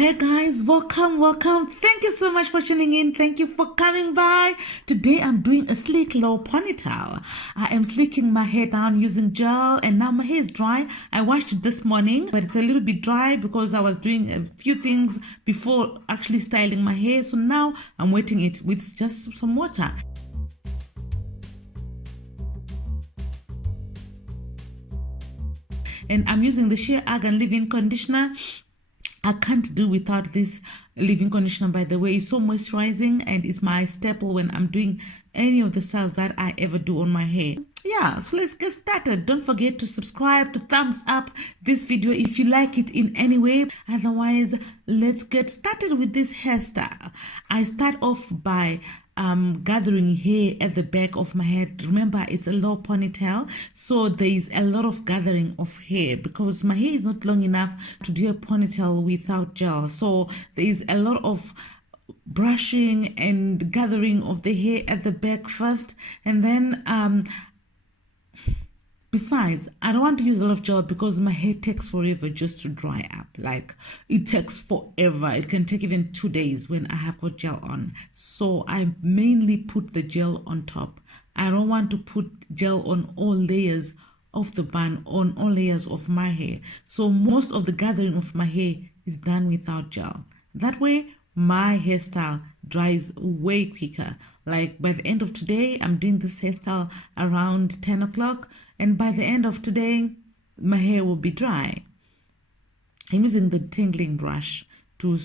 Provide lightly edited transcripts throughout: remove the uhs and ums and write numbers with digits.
Hey guys, welcome. Thank you so much for tuning in. Thank you for coming by. Today I'm doing a sleek low ponytail. I am slicking my hair down using gel, and now my hair is dry. I washed it this morning, but it's a little bit dry because I was doing a few things before actually styling my hair. So now I'm wetting it with just some water. And I'm using the Shea-argan leave-in conditioner. I can't do without this leave-in conditioner, by the way. It's so moisturizing and it's my staple when I'm doing any of the styles that I ever do on my hair. Yeah, so let's get started. Don't forget to subscribe, to thumbs up this video if you like it in any way. Otherwise, let's get started with this hairstyle. I start off by gathering hair at the back of my head. Remember, it's a low ponytail, so there is a lot of gathering of hair because my hair is not long enough to do a ponytail without gel. So there is a lot of brushing and gathering of the hair at the back first, and then besides, I don't want to use a lot of gel because my hair takes forever just to dry up. Like, it takes forever. It can take even 2 days when I have got gel on. So I mainly put the gel on top. I don't want to put gel on all layers of the bun, on all layers of my hair. So most of the gathering of my hair is done without gel. That way, my hairstyle dries way quicker. Like, by the end of today, I'm doing this hairstyle around 10 o'clock. And by the end of today, my hair will be dry. I'm using the tingling brush to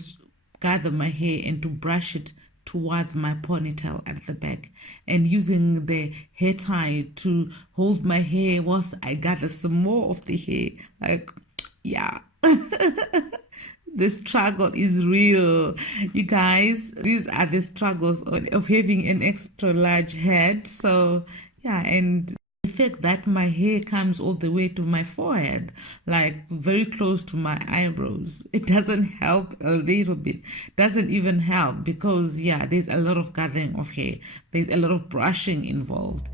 gather my hair and to brush it towards my ponytail at the back, and using the hair tie to hold my hair whilst I gather some more of the hair. Like, yeah. The struggle is real, you guys. These are the struggles of having an extra large head. So yeah, and the fact that my hair comes all the way to my forehead, like very close to my eyebrows, it doesn't help a little bit. Doesn't even help because, yeah, there's a lot of gathering of hair. There's a lot of brushing involved.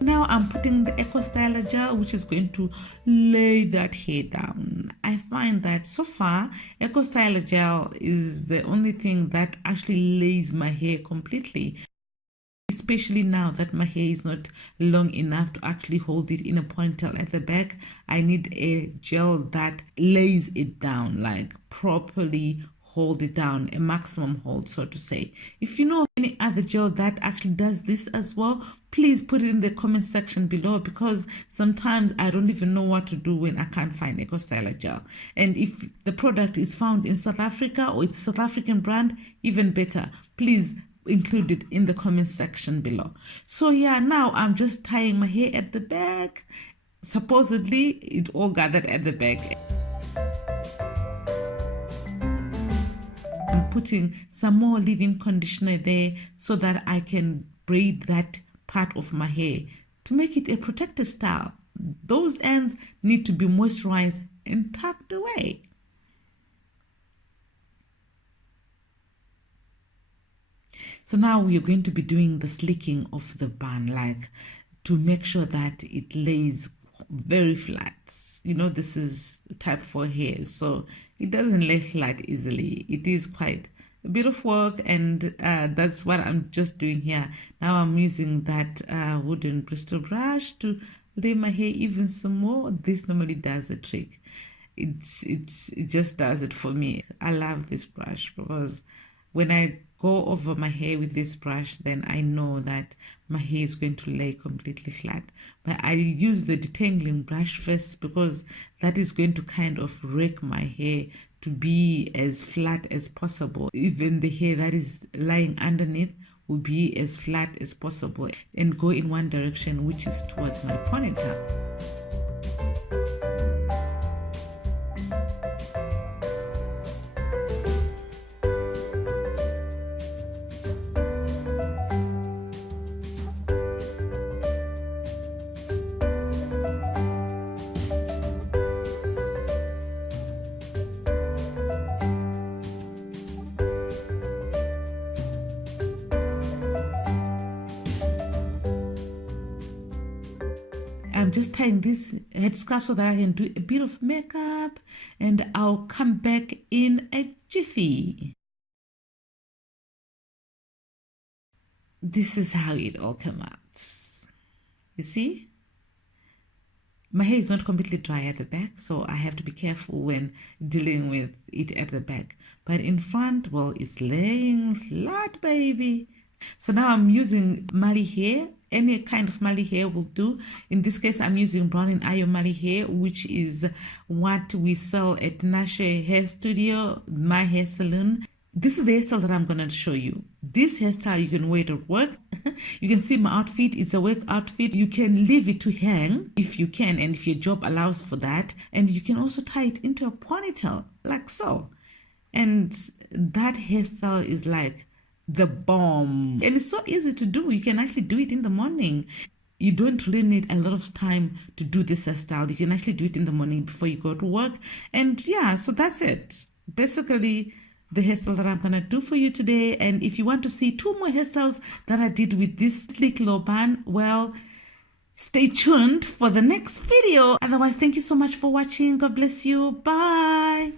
Now I'm putting the Eco Styler gel, which is going to lay that hair down. I find that so far, Eco Styler gel is the only thing that actually lays my hair completely. Especially now that my hair is not long enough to actually hold it in a ponytail at the back, I need a gel that lays it down, like properly hold it down, a maximum hold, so to say. If you know any other gel that actually does this as well, please put it in the comment section below, because sometimes I don't even know what to do when I can't find Eco Styler gel. And if the product is found in South Africa or it's a South African brand, even better. Please include it in the comment section below. So yeah, now I'm just tying my hair at the back. Supposedly it all gathered at the back. I'm putting some more leave-in conditioner there so that I can braid that part of my hair to make it a protective style. Those ends need to be moisturized and tucked away. So now we're going to be doing the slicking of the bun, like to make sure that it lays very flat. You know, this is type 4 hair, so it doesn't lay flat easily. It is quite a bit of work, and that's what I'm just doing here. Now I'm using that wooden bristle brush to lay my hair even some more. This normally does the trick. It just does it for me. I love this brush because when I go over my hair with this brush, then I know that my hair is going to lay completely flat. But I use the detangling brush first because that is going to kind of rake my hair to be as flat as possible. Even the hair that is lying underneath will be as flat as possible and go in one direction, which is towards my ponytail. I'm just tying this headscarf so that I can do a bit of makeup, and I'll come back in a jiffy. This is how it all came out. You see? My hair is not completely dry at the back, so I have to be careful when dealing with it at the back. But in front, well, it's laying flat, baby. So now I'm using Marley hair. Any kind of Marley hair will do. In this case, I'm using brown and Ayo Marley hair, which is what we sell at Nashe Hair Studio, my hair salon. This is the hairstyle that I'm going to show you. This hairstyle you can wear it at work. You can see my outfit. It's a work outfit. You can leave it to hang if you can, and if your job allows for that. And you can also tie it into a ponytail like so. And that hairstyle is like the bomb, and it's so easy to do. You can actually do it in the morning. You don't really need a lot of time to do this hairstyle. You can actually do it in the morning before you go to work. And yeah, so that's it, basically the hairstyle that I'm gonna do for you today. And if you want to see 2 more hairstyles that I did with this slick low bun, well, stay tuned for the next video. Otherwise, thank you so much for watching. God bless you. Bye.